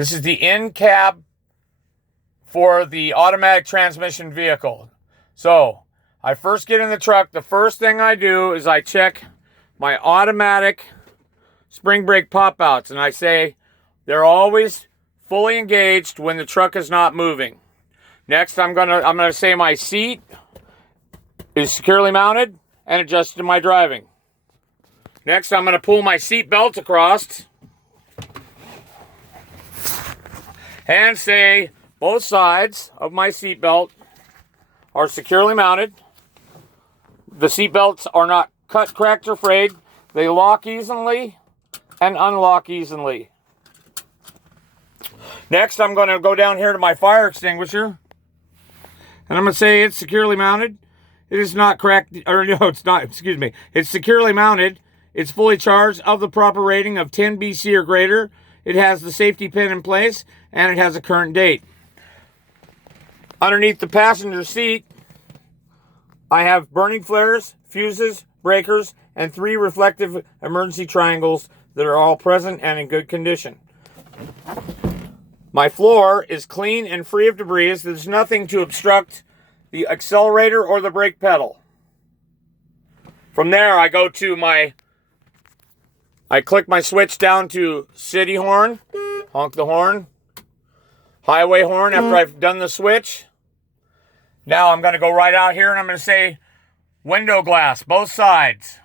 This is the in-cab for the automatic transmission vehicle. So I first get in the truck. The first thing I do is I check my automatic spring brake pop-outs, and I say they're always fully engaged when the truck is not moving. Next, I'm gonna say my seat is securely mounted and adjusted to my driving. Next, I'm gonna pull my seat belt across and say both sides of my seat belt are securely mounted. The seat belts are not cut, cracked, or frayed. They lock easily and unlock easily. Next, I'm going to go down here to my fire extinguisher, and I'm going to say it's securely mounted. It is not cracked, or no, it's not, excuse me. It's securely mounted. It's fully charged of the proper rating of 10 BC or greater. It has the safety pin in place, and it has a current date. Underneath the passenger seat, I have burning flares, fuses, breakers, and 3 reflective emergency triangles that are all present and in good condition. My floor is clean and free of debris. There's nothing to obstruct the accelerator or the brake pedal. From there, I click my switch down to city horn, honk the horn, highway horn after I've done the switch. Now I'm going to go right out here and I'm going to say window glass, both sides.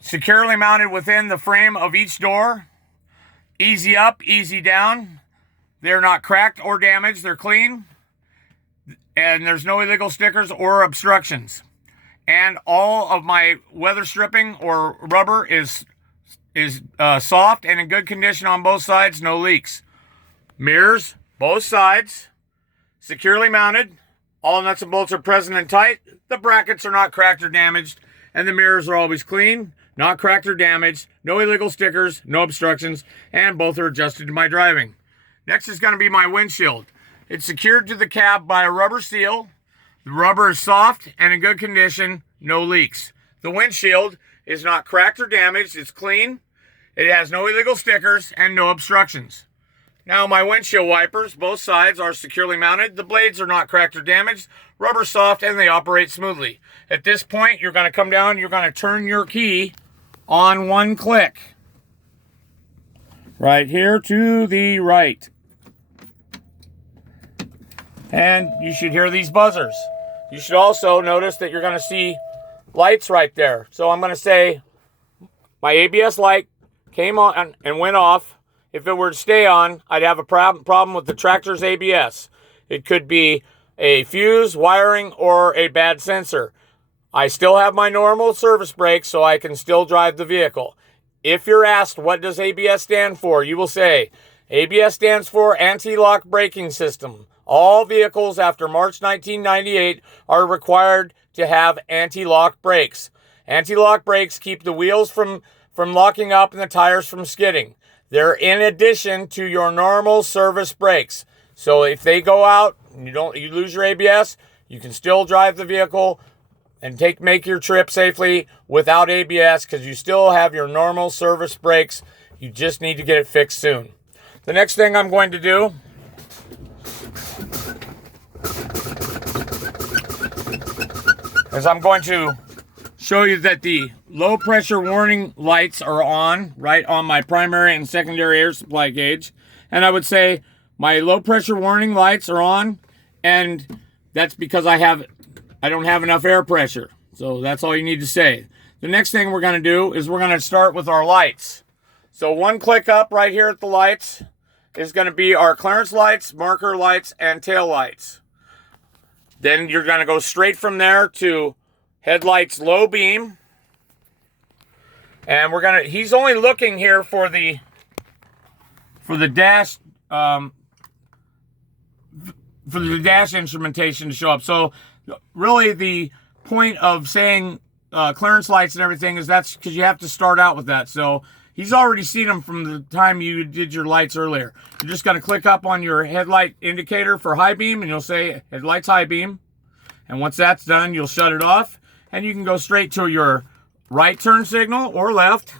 Securely mounted within the frame of each door. Easy up, easy down. They're not cracked or damaged. They're clean. And there's no illegal stickers or obstructions. And all of my weather stripping or rubber is soft and in good condition on both sides. No leaks. Mirrors, both sides. Securely mounted. All nuts and bolts are present and tight. The brackets are not cracked or damaged. And the mirrors are always clean, not cracked or damaged. No illegal stickers, no obstructions. And both are adjusted to my driving. Next is going to be my windshield. It's secured to the cab by a rubber seal. The rubber is soft and in good condition, no leaks. The windshield is not cracked or damaged. It's clean. It has no illegal stickers and no obstructions. Now my windshield wipers, both sides, are securely mounted. The blades are not cracked or damaged. Rubber soft and they operate smoothly. At this point, you're going to come down, you're going to turn your key on one click. Right here to the right. And you should hear these buzzers. You should also notice that you're going to see lights right there. So I'm going to say my ABS light came on and went off. If it were to stay on, I'd have a problem with the tractor's ABS. It could be a fuse, wiring, or a bad sensor. I still have my normal service brakes, so I can still drive the vehicle. If you're asked what does ABS stand for, you will say, ABS stands for Anti-Lock Braking System. All vehicles after March 1998 are required to have anti-lock brakes. Anti-lock brakes keep the wheels from locking up and the tires from skidding. They're in addition to your normal service brakes. So if they go out and you lose your ABS, you can still drive the vehicle and make your trip safely without ABS because you still have your normal service brakes. You just need to get it fixed soon. The next thing I'm going to do is I'm going to show you that the low pressure warning lights are on right on my primary and secondary air supply gauge. And I would say my low pressure warning lights are on, and that's because I don't have enough air pressure. So that's all you need to say. The next thing we're going to do is we're going to start with our lights. So one click up right here at the lights is going to be our clearance lights, marker lights, and tail lights. Then you're going to go straight from there to headlights low beam. And he's only looking here for the dash, for the dash instrumentation to show up. So really the point of saying clearance lights and everything is that's because you have to start out with that. So he's already seen them from the time you did your lights earlier. You're just going to click up on your headlight indicator for high beam and you'll say headlights high beam. And once that's done, you'll shut it off and you can go straight to your right turn signal or left,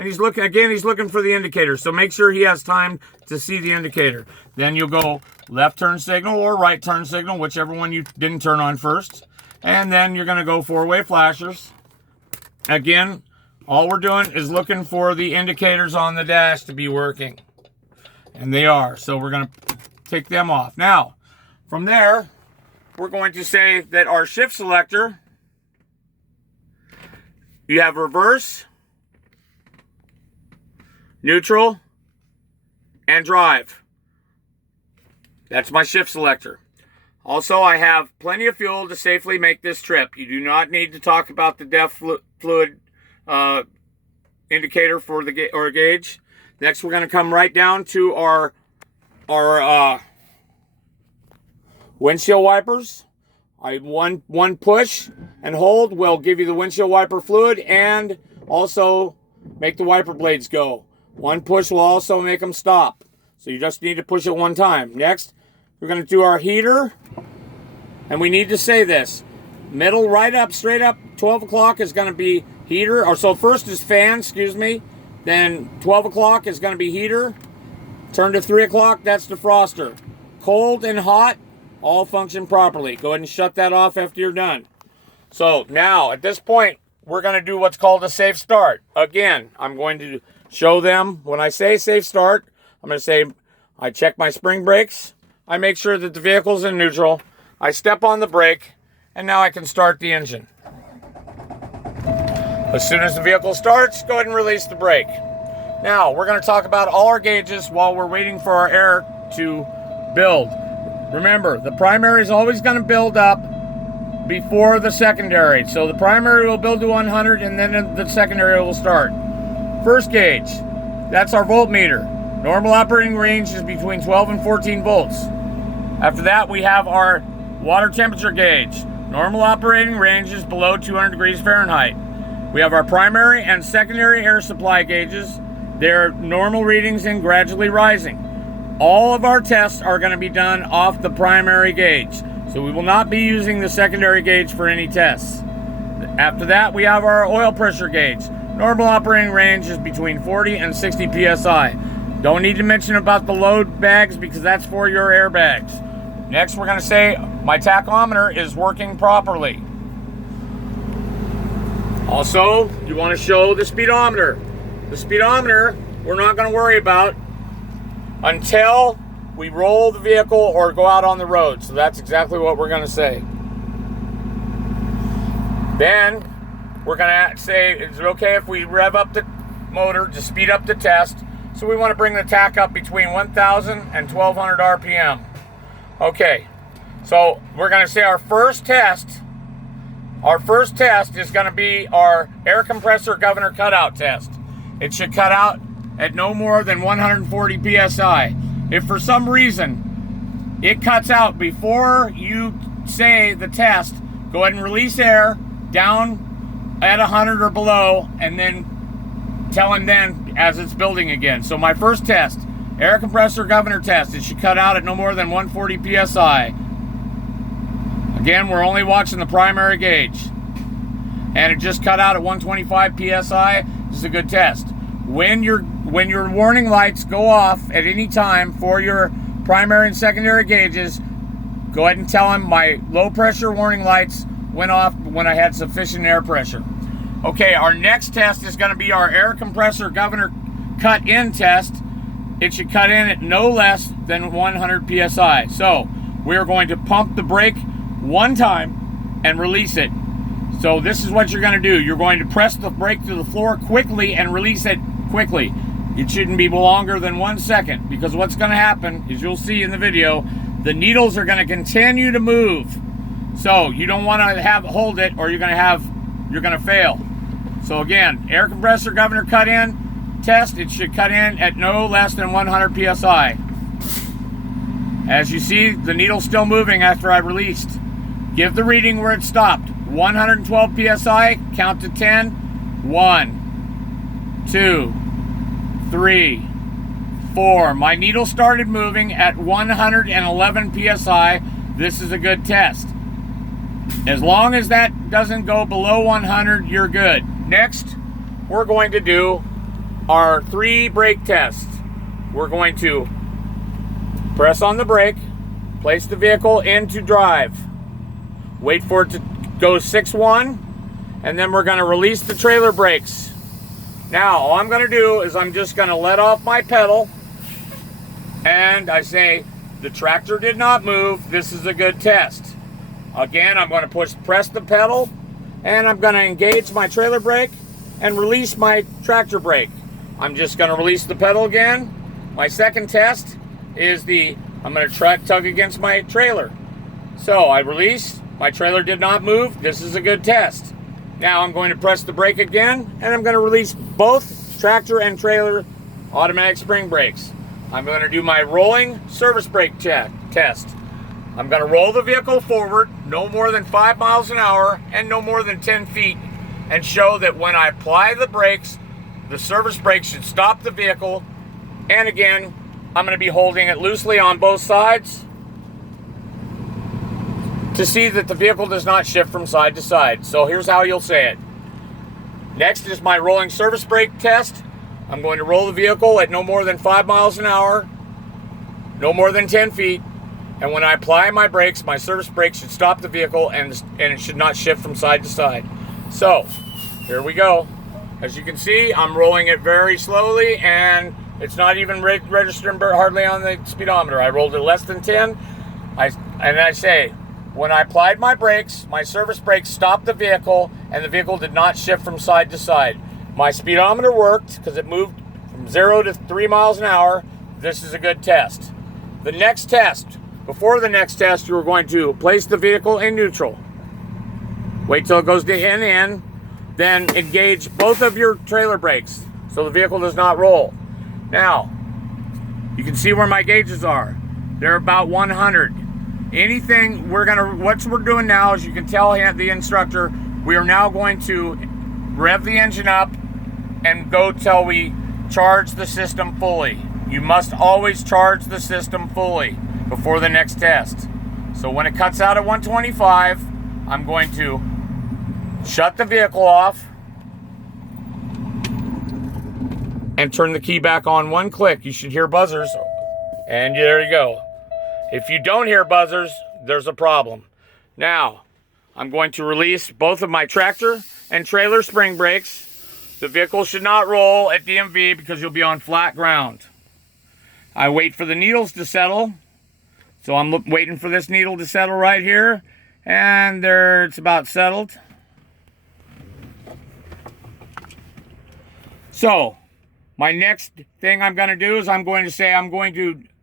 And he's looking, again, he's looking for the indicator. So make sure he has time to see the indicator. Then you'll go left turn signal or right turn signal, whichever one you didn't turn on first. And then you're going to go four-way flashers. Again, all we're doing is looking for the indicators on the dash to be working. And they are. So we're going to take them off. Now, from there, we're going to say that our shift selector, you have reverse, neutral, and drive. That's my shift selector. Also, I have plenty of fuel to safely make this trip. You do not need to talk about the DEF fluid indicator for the gauge. Next, we're going to come right down to our windshield wipers. One push and hold will give you the windshield wiper fluid and also make the wiper blades go. One push will also make them stop. So you just need to push it one time. Next, we're going to do our heater. And we need to say this. Middle, right up, straight up, 12 o'clock is going to be heater. Or so first is fan, excuse me. Then 12 o'clock is going to be heater. Turn to 3 o'clock, that's defroster. Cold and hot, all function properly. Go ahead and shut that off after you're done. So now, at this point, we're going to do what's called a safe start. Again, I'm going to show them, when I say safe start, I'm going to say, I check my spring brakes. I make sure that the vehicle's in neutral. I step on the brake, and now I can start the engine. As soon as the vehicle starts, go ahead and release the brake. Now, we're going to talk about all our gauges while we're waiting for our air to build. Remember, the primary is always going to build up before the secondary. So the primary will build to 100, and then the secondary will start. First gauge, that's our voltmeter. Normal operating range is between 12 and 14 volts. After that, we have our water temperature gauge. Normal operating range is below 200 degrees Fahrenheit. We have our primary and secondary air supply gauges. They're normal readings and gradually rising. All of our tests are going to be done off the primary gauge. So we will not be using the secondary gauge for any tests. After that, we have our oil pressure gauge. Normal operating range is between 40 and 60 psi. Don't need to mention about the load bags because that's for your airbags. Next, we're going to say my tachometer is working properly. Also, you want to show the speedometer. The speedometer, we're not going to worry about until we roll the vehicle or go out on the road. So that's exactly what we're going to say. Then, we're going to say, is it okay if we rev up the motor to speed up the test? So we want to bring the tach up between 1,000 and 1,200 RPM. Okay, so we're going to say our first test is going to be our air compressor governor cutout test. It should cut out at no more than 140 psi. If for some reason it cuts out before you say the test, go ahead and release air down at 100 or below, and then tell him then as it's building again. So my first test, air compressor governor test, it should cut out at no more than 140 psi. Again, we're only watching the primary gauge. And it just cut out at 125 psi. This is a good test. When your warning lights go off at any time for your primary and secondary gauges, go ahead and tell them my low pressure warning lights went off when I had sufficient air pressure. Okay, our next test is going to be our air compressor governor cut in test. It should cut in at no less than 100 psi. So we're going to pump the brake one time and release it. So this is what you're going to do. You're going to press the brake to the floor quickly and release it quickly. It shouldn't be longer than 1 second, because what's going to happen is, you'll see in the video, the needles are going to continue to move. So you don't want to hold it, or you're going to fail. So again, air compressor governor cut in test, it should cut in at no less than 100 psi. As you see, the needle's still moving after I released. Give the reading where it stopped. 112 psi, count to 10. 1, 2, 3, 4. My needle started moving at 111 psi. This is a good test. As long as that doesn't go below 100, you're good. Next, we're going to do our 3 brake tests. We're going to press on the brake, place the vehicle into drive, wait for it to go 6-1, and then we're going to release the trailer brakes. Now, all I'm going to do is I'm just going to let off my pedal, and I say, the tractor did not move. This is a good test. Again, I'm going to press the pedal, and I'm going to engage my trailer brake and release my tractor brake. I'm just going to release the pedal again. My second test is I'm going to tug against my trailer. So I release, my trailer did not move. This is a good test. Now I'm going to press the brake again, and I'm going to release both tractor and trailer automatic spring brakes. I'm going to do my rolling service brake test. I'm going to roll the vehicle forward no more than 5 miles an hour and no more than 10 feet and show that when I apply the brakes, the service brake should stop the vehicle. And again, I'm going to be holding it loosely on both sides to see that the vehicle does not shift from side to side. So here's how you'll say it. Next is my rolling service brake test. I'm going to roll the vehicle at no more than 5 miles an hour, no more than 10 feet. And when I apply my brakes, my service brake should stop the vehicle and it should not shift from side to side. So here we go. As you can see, I'm rolling it very slowly, and it's not even registering hardly on the speedometer. I rolled it less than 10. I say, when I applied my brakes, my service brakes stopped the vehicle, and the vehicle did not shift from side to side. My speedometer worked because it moved from 0 to 3 miles an hour. This is a good test. The next test, before the next test, you're going to place the vehicle in neutral. Wait till it goes to in, then engage both of your trailer brakes so the vehicle does not roll. Now, you can see where my gauges are. They're about 100. What we're doing now, as you can tell the instructor, we are now going to rev the engine up and go till we charge the system fully. You must always charge the system fully before the next test. So when it cuts out at 125, I'm going to shut the vehicle off and turn the key back on one click. You should hear buzzers, and there you go. If you don't hear buzzers, there's a problem. Now, I'm going to release both of my tractor and trailer spring brakes. The vehicle should not roll at DMV because you'll be on flat ground. I wait for the needles to settle. So I'm waiting for this needle to settle right here. And there, it's about settled. So, my next thing I'm going to do is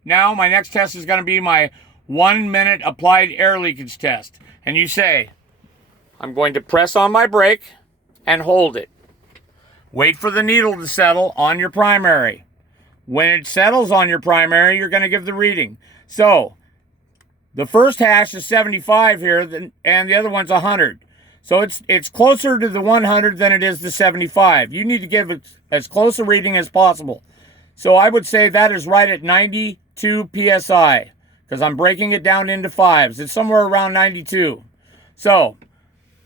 now my next test is going to be my 1 minute applied air leakage test. And you say, I'm going to press on my brake and hold it. Wait for the needle to settle on your primary. When it settles on your primary, you're going to give the reading. So, the first hash is 75 here, and the other one's 100. So it's closer to the 100 than it is the 75. You need to give it as close a reading as possible. So I would say that is right at 92 PSI, because I'm breaking it down into fives. It's somewhere around 92. So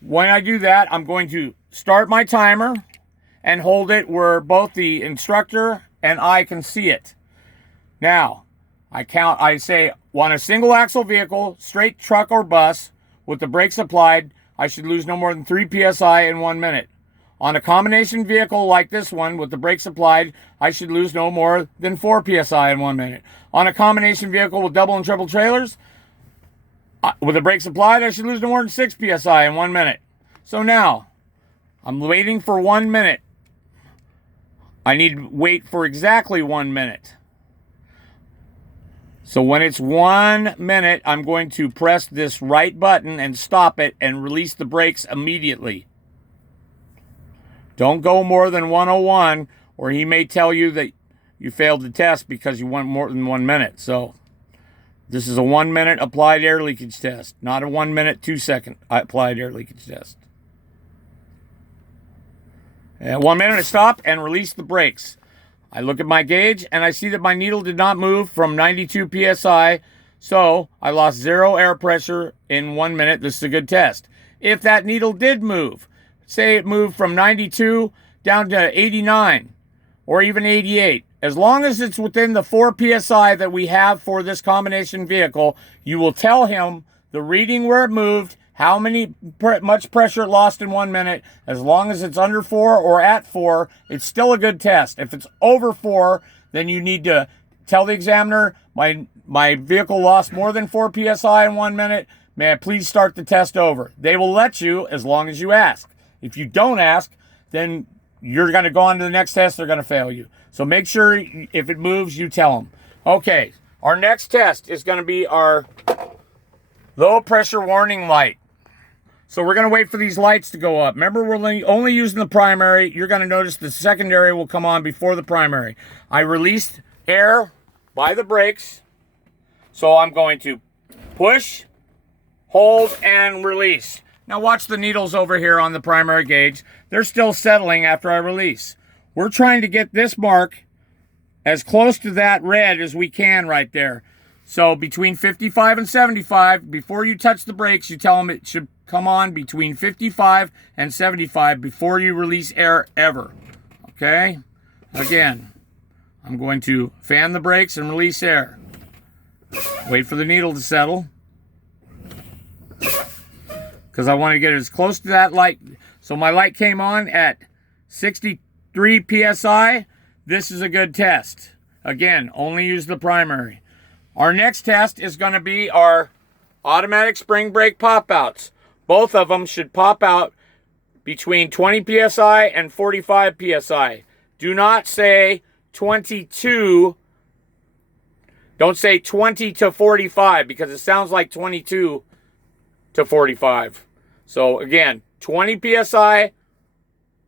when I do that, I'm going to start my timer and hold it where both the instructor and I can see it. Now, I say, on a single axle vehicle, straight truck or bus, with the brakes applied, I should lose no more than 3 PSI in 1 minute. On a combination vehicle like this one, with the brakes applied, I should lose no more than 4 PSI in 1 minute. On a combination vehicle with double and triple trailers, with the brakes applied, I should lose no more than 6 PSI in 1 minute. So now, I'm waiting for 1 minute. I need to wait for exactly 1 minute. So when it's 1 minute, I'm going to press this right button and stop it and release the brakes immediately. Don't go more than 101, or he may tell you that you failed the test because you went more than 1 minute. So this is a 1 minute applied air leakage test, not a 1 minute, 2 second applied air leakage test. And 1 minute, I stop and release the brakes. I look at my gauge and I see that my needle did not move from 92 PSI, so I lost 0 air pressure in 1 minute. This is a good test. If that needle did move, say it moved from 92 down to 89, or even 88. As long as it's within the 4 PSI that we have for this combination vehicle, you will tell him the reading where it moved, how much pressure it lost in 1 minute. As long as it's under 4 or at 4, it's still a good test. If it's over 4, then you need to tell the examiner, my vehicle lost more than 4 PSI in 1 minute. May I please start the test over? They will let you as long as you ask. If you don't ask, then you're going to go on to the next test. They're going to fail you. So make sure if it moves, you tell them. Okay, our next test is going to be our low pressure warning light. So we're going to wait for these lights to go up. Remember, we're only using the primary. You're going to notice the secondary will come on before the primary. I released air by the brakes. So I'm going to push, hold, and release. Now watch the needles over here on the primary gauge. They're still settling after I release. We're trying to get this mark as close to that red as we can right there. So between 55 and 75, before you touch the brakes, you tell them it should come on between 55 and 75 before you release air ever. Okay? Again, I'm going to fan the brakes and release air. Wait for the needle to settle, because I want to get as close to that light. So my light came on at 63 PSI. This is a good test. Again, only use the primary. Our next test is going to be our automatic spring brake pop-outs. Both of them should pop out between 20 PSI and 45 PSI. Do not say 22. Don't say 20 to 45, because it sounds like 22 to 45. So again, 20 PSI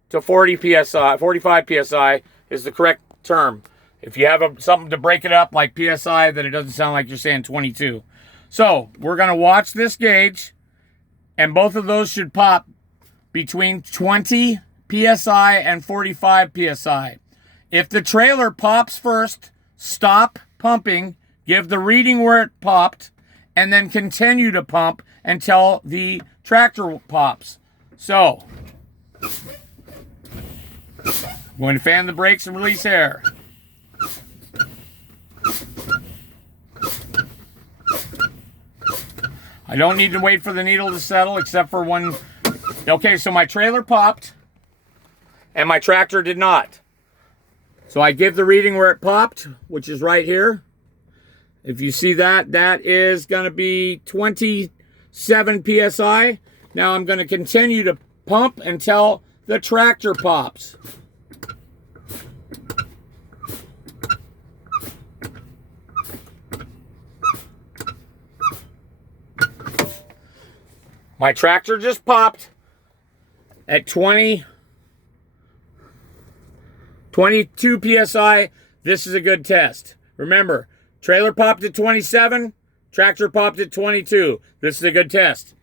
to 40 PSI, 45 PSI is the correct term. If you have something to break it up like PSI, then it doesn't sound like you're saying 22. So we're going to watch this gauge, and both of those should pop between 20 PSI and 45 PSI. If the trailer pops first, stop pumping, give the reading where it popped, and then continue to pump until the tractor pops. So, I'm going to fan the brakes and release air. I don't need to wait for the needle to settle, except for when... Okay, so my trailer popped, and my tractor did not. So I give the reading where it popped, which is right here. If you see that, that is going to be 27 PSI. Now I'm going to continue to pump until the tractor pops. My tractor just popped at 22 PSI. This is a good test. Remember, trailer popped at 27, tractor popped at 22. This is a good test.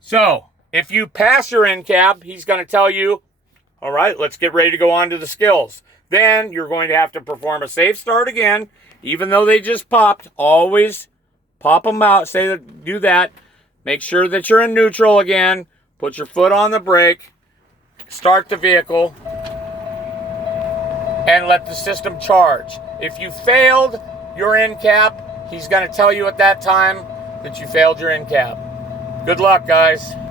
So, if you pass your end cap, he's going to tell you, all right, let's get ready to go on to the skills. Then you're going to have to perform a safe start again. Even though they just popped, always pop them out. Do that. Make sure that you're in neutral again. Put your foot on the brake. Start the vehicle. And let the system charge. If you failed your end cap, he's going to tell you at that time that you failed your end cap. Good luck, guys.